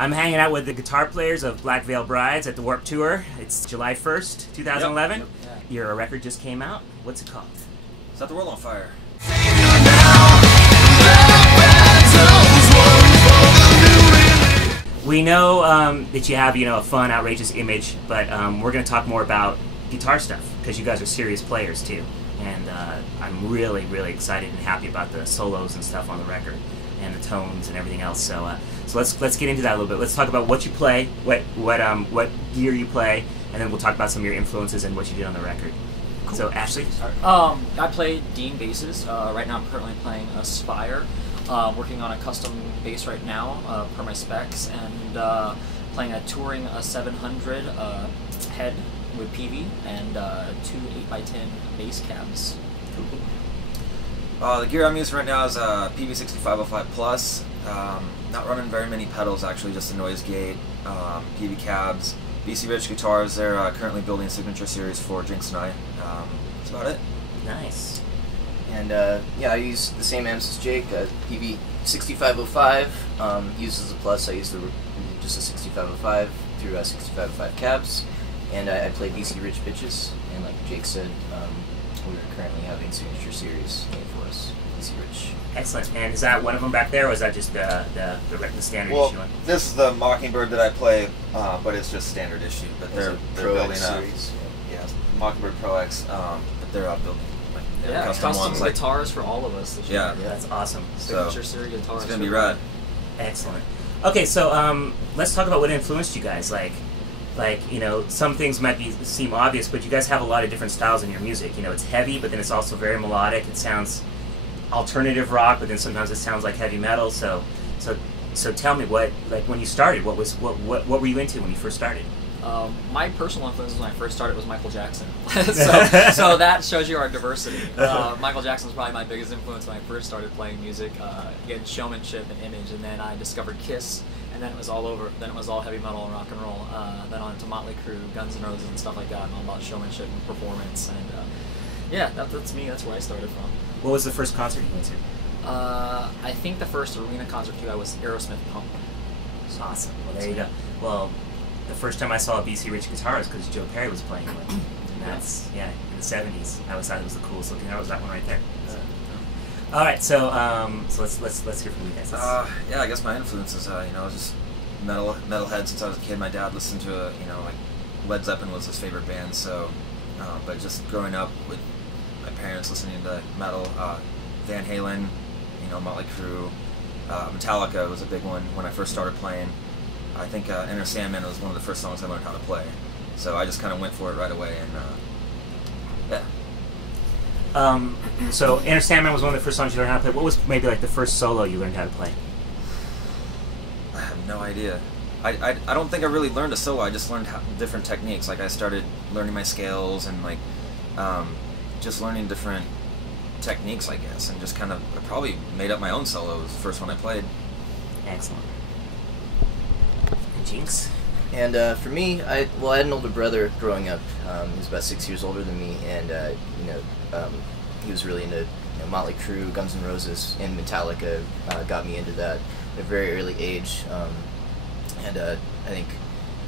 I'm hanging out with the guitar players of Black Veil Brides at the Warped Tour. It's July 1st, 2011. Yep. Your record just came out. What's it called? Set the World on Fire. We know that you have, a fun, outrageous image, but we're going to talk more about guitar stuff because you guys are serious players too. And I'm really, really excited and happy about the solos and stuff on the record and the tones and everything else. So let's get into that a little bit. Let's talk about what you play, what gear you play, and then we'll talk about some of your influences and what you did on the record. Cool. So Ashley, I play Dean basses. Right now I'm currently playing a Spire, working on a custom bass right now per my specs, and playing a touring a 700 head with PV and two 8x10 bass cabs. The gear I'm using right now is a PV6505 Plus. Not running very many pedals actually, just a noise gate, PV cabs, BC Rich guitars. They're currently building a signature series for Jinx and I. That's about it. Nice. And yeah, I use the same amps as Jake, PV6505. Uses a Plus. I use just a 6505 through 6505 cabs. And I play BC Rich bitches, and like Jake said, we're currently having signature series made for us, BC Rich. Excellent. And is that one of them back there, or is that just the standard issue one? This is the Mockingbird that I play, but it's just standard issue. But they're building series. Yeah, Mockingbird Pro X, but they're building custom ones, guitars for all of us this year. Yeah, that's awesome. Signature series guitars. It's gonna be rad. Excellent. Okay, so let's talk about what influenced you guys. Like some things might seem obvious, but you guys have a lot of different styles in your music. It's heavy, but then it's also very melodic. It sounds alternative rock, but then sometimes it sounds like heavy metal. So tell me, when you started, what were you into when you first started? My personal influence when I first started was Michael Jackson. so that shows you our diversity. Michael Jackson was probably my biggest influence when I first started playing music. He had showmanship and image, and then I discovered Kiss, and then it was all over. Then it was all heavy metal and rock and roll. Then on to Motley Crue, Guns N' Roses, and stuff like that, and all about showmanship and performance. And yeah, that's me. That's where I started from. What was the first concert you went to? I think the first arena concert I was Aerosmith Pump. Awesome. Well, there you go. Well, the first time I saw a BC Rich guitar was because Joe Perry was playing with. And that's in the '70s. I always thought it was the coolest looking. That was that one right there. So. All right, so let's hear from you guys. Yeah, I guess my influences, just metalhead since I was a kid. My dad listened to like Led Zeppelin was his favorite band. So, but just growing up with my parents listening to metal, Van Halen, Motley Crue, Metallica was a big one when I first started playing. I think Enter Sandman was one of the first songs I learned how to play. So I just kind of went for it right away, and yeah. So Enter Sandman was one of the first songs you learned how to play. What was maybe like the first solo you learned how to play? I have no idea. I don't think I really learned a solo. I just learned different techniques. Like I started learning my scales and like just learning different techniques, I guess, and just kind of I probably made up my own solo. It was the first one I played. Excellent. Jinx. And for me, I had an older brother growing up. He was about 6 years older than me, and he was really into Motley Crue, Guns N' Roses, and Metallica. Got me into that at a very early age, and I think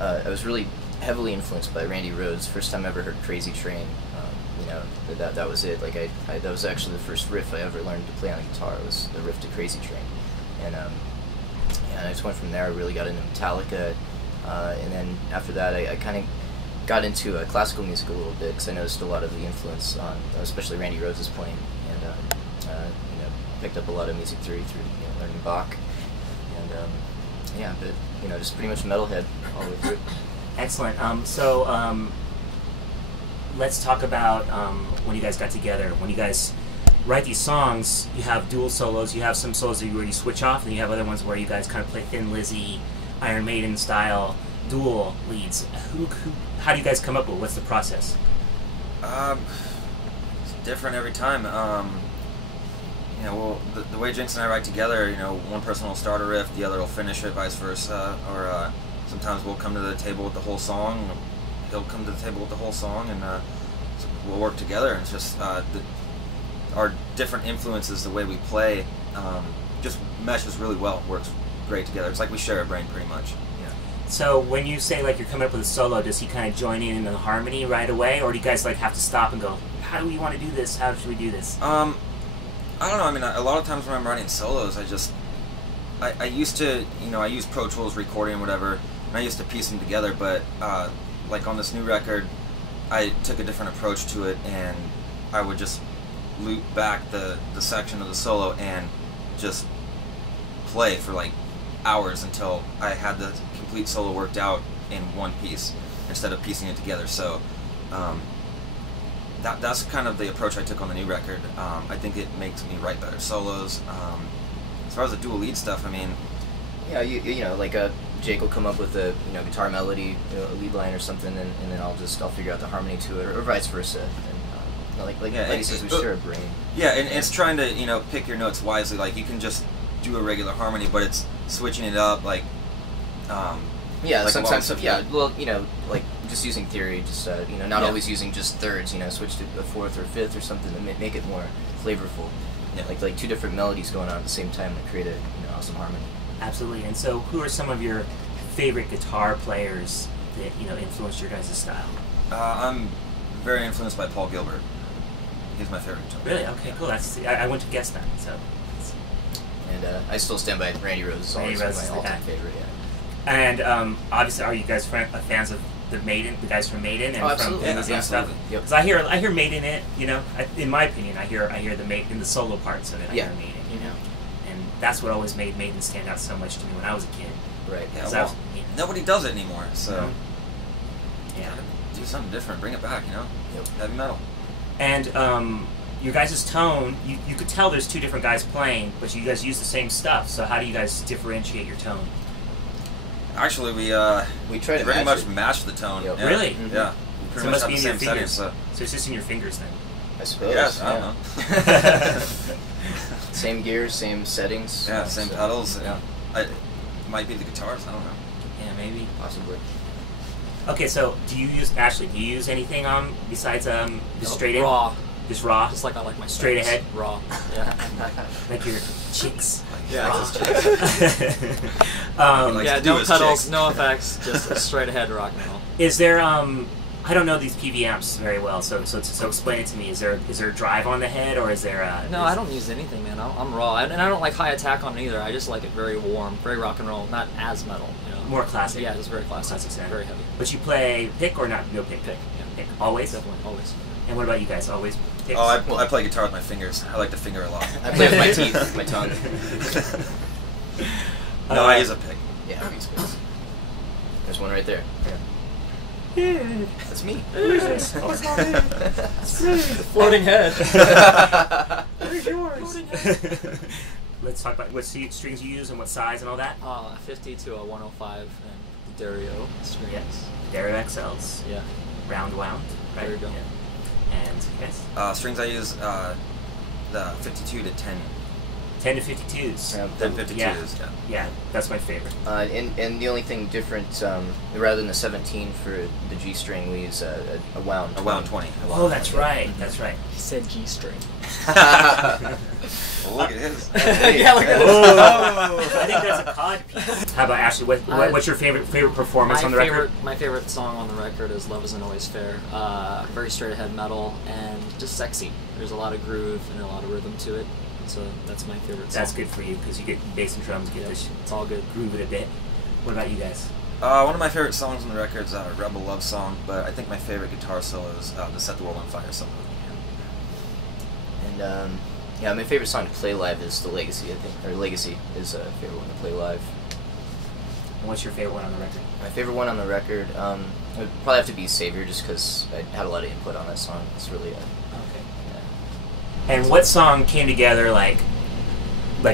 I was really heavily influenced by Randy Rhoads. First time I ever heard Crazy Train, that was it. Like that was actually the first riff I ever learned to play on a guitar. It was the riff to Crazy Train, and I just went from there. I really got into Metallica, and then after that, I kind of got into classical music a little bit because I noticed a lot of the influence on, especially Randy Rhoads' playing, and picked up a lot of music theory through learning Bach, and yeah, but just pretty much metalhead all the way through. Excellent. Let's talk about when you guys got together. When you guys write these songs, you have dual solos. You have some solos where you switch off, and you have other ones where you guys kind of play Thin Lizzy, Iron Maiden style dual leads. How do you guys come up with? What's the process? It's different every time. The way Jinx and I write together, one person will start a riff, the other will finish it, vice versa. Or sometimes we'll come to the table with the whole song. He'll come to the table with the whole song, and so we'll work together. And it's just our different influences, the way we play, just meshes really well. Works great together. It's like we share a brain pretty much. So when you say like you're coming up with a solo, does he kind of join in the harmony right away, or do you guys like have to stop and go, how do we want to do this? How should we do this? I don't know. I mean, a lot of times when I'm writing solos, I used to, I use Pro Tools recording and whatever, and I used to piece them together. But like on this new record, I took a different approach to it, and I would just loop back the section of the solo and just play for like hours until I had the complete solo worked out in one piece instead of piecing it together. So that's kind of the approach I took on the new record. I think it makes me write better solos. As far as the dual lead stuff, I mean, yeah, you know, like Jake will come up with a guitar melody, a lead line or something, and then I'll figure out the harmony to it, or vice versa. And like he says, we share a brain. Yeah, and it's trying to pick your notes wisely. Like you can just do a regular harmony, but it's switching it up, like. Yeah, like sometimes. Well, like just using theory, just not always using just thirds. Switch to a fourth or fifth or something to make it more flavorful. Yeah, like two different melodies going on at the same time that create a awesome harmony. Absolutely. And so, who are some of your favorite guitar players that influenced your guys' style? I'm very influenced by Paul Gilbert. He's my favorite guitar player. Really? Okay, cool. I wouldn't have guessed that. So. And I still stand by Randy Rhoads. Is always my all-time favorite. Yeah. And obviously, are you guys fans of the guys from Maiden, and from and stuff? Because I hear Maiden in it. In my opinion, I hear the Maiden in the solo parts of it. I hear Maiden, and that's what always made Maiden stand out so much to me when I was a kid. Right. Yeah. Well, nobody does it anymore, so yeah, do something different. Bring it back. Yep. Heavy metal. And your guys' tone, you could tell there's two different guys playing, but you guys use the same stuff. So how do you guys differentiate your tone? Actually, we try to pretty much match the tone. Yep. Yeah. Really? Mm-hmm. Yeah. We pretty much have the same settings. So it's just in your fingers then. I suppose. Yes, I don't know. Same gears, same settings. Yeah, same pedals. Yeah. It might be the guitars. I don't know. Yeah, maybe. Possibly. Okay, so do you use anything besides just straight in? Raw. Just raw? Just like I like my straight ahead? Raw. Yeah. Like your cheeks. Yeah. No pedals, no effects, just straight ahead rock and roll. Is there I don't know these PV amps very well, so explain it to me. Is there a drive on the head, or is there a... No, I don't use anything, man. I'm raw, and I don't like high attack on it either. I just like it very warm, very rock and roll, not as metal. More classic. Yeah, just very classic sound. Very heavy. But you play pick or not? No pick. Pick. Yeah. Pick. Always. Definitely, always. And what about you guys? Always picks? Oh, I play guitar with my fingers. I like to finger a lot. I play with my teeth, my tongue. No, I use a pick. Yeah, I use picks. There's one right there. Yeah. That's me. Oh, it's not me. The floating head. Where's yours? Let's talk about what strings you use and what size and all that. 50 to a 105 and the Dario strings. Yes. Dario XLs. Yeah. Round wound. Right? There you go. Yeah. And yes. Strings I use the 52 to 10. 10 to 52s. 10 52s. Yeah. Yeah, that's my favorite. And the only thing different, rather than the 17 for the G string, we use a wound. A wound 20. Oh, that's right. That's right. He said G string. Well, look at his. Yeah, look at this. Oh, I think that's a cod piece. How about Ashley? What's your favorite performance on the record? My favorite song on the record is "Love Isn't Always Fair." Very straight ahead metal and just sexy. There's a lot of groove and a lot of rhythm to it. So that's my favorite song. That's good for you because you get bass and drums, get this. It's all good. Groove it a bit. What about you guys? One of my favorite songs on the record is a Rebel Love Song, but I think my favorite guitar solo is the Set the World on Fire solo. And my favorite song to play live is The Legacy, I think. Or Legacy is a favorite one to play live. And what's your favorite one on the record? My favorite one on the record would probably have to be Savior, just because I had a lot of input on that song. It's really okay. Yeah. And what song came together like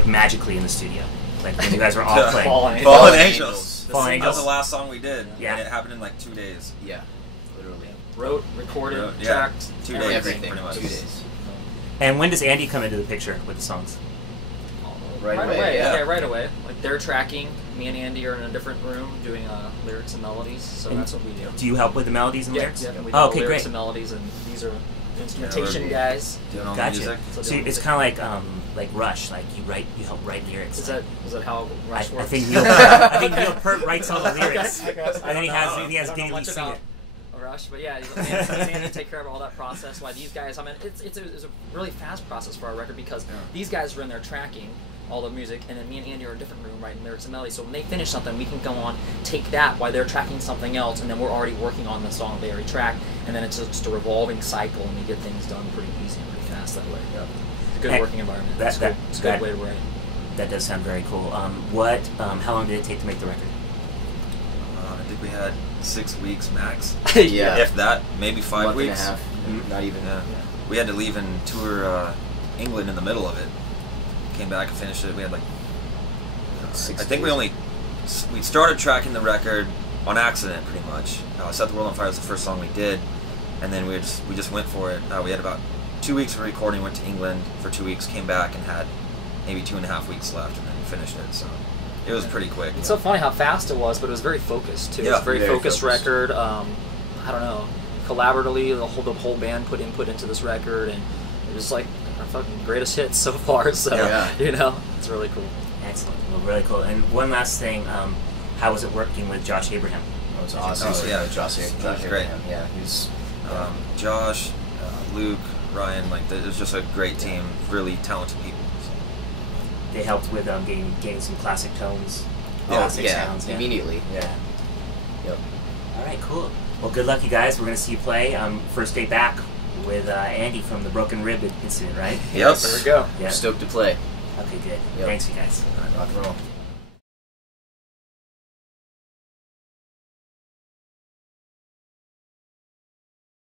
magically in the studio? Like when you guys were all playing? Fallen Angels. Fallen Angels. That was the last song we did. Yeah. And it happened in like 2 days. Yeah, literally. Wrote, recorded, tracked, 2 days. Everything. Pretty much. 2 days. And when does Andy come into the picture with the songs? Right away. Yeah. Yeah, right away. Like they're tracking. Me and Andy are in a different room doing lyrics and melodies. So that's what we do. Do you help with the melodies and lyrics? Yeah. We do okay, lyrics great. and melodies, and these are instrumentation guys. Doing all the Gotcha. music. So it's kind of like Rush, like you help write lyrics. Is that how Rush works? I think Neil Peart writes all the lyrics, Okay. and then he has I don't Danny know Lee much sing about it. Rush, but yeah, Xander to take care of all that process. Why these guys? I mean, it's a really fast process for our record because these guys are in there tracking all the music, and then me and Andy are in a different room writing lyrics and melody. So when they finish something, we can go on, take that while they're tracking something else, and then we're already working on the song they already tracked, and then it's just a revolving cycle, and we get things done pretty easy and pretty fast that way. It's a good working environment. It's a good way to write. That does sound very cool. How long did it take to make the record? I think we had 6 weeks max. Yeah. If that, maybe 5 Month weeks. and a half. Mhm. Not even. Yeah. We had to leave and tour England in the middle of it. Came back and finished it. We had like, I think we started tracking the record on accident pretty much. Set the World on Fire was the first song we did, and then we just went for it. We had about 2 weeks of recording. Went to England for 2 weeks. Came back and had maybe 2.5 weeks left, and then finished it. So it was pretty quick. It's so funny how fast it was, but it was very focused too. Yeah, It was a very focused focused. record. I don't know. Collaboratively, the whole band put input into this record, and it was like our fucking greatest hits so far. So Yeah. it's really cool. Excellent. Well, really cool. And one last thing, how was it working with Josh Abraham? It was awesome. Oh, yeah. Josh Josh great. Abraham. Yeah, he's. Josh, Luke, Ryan, like it was just a great team. Really talented people. So. They helped with getting some classic tones, Oh, classic yeah, sounds. immediately. Yeah. Yep. All right, cool. Well, good luck, you guys. We're going to see you play first day back with Andy from the Broken Rib incident, right? Yep. There we go. Yeah. Stoked to play. Okay, good. Yep. Thanks, you guys. Rock and roll.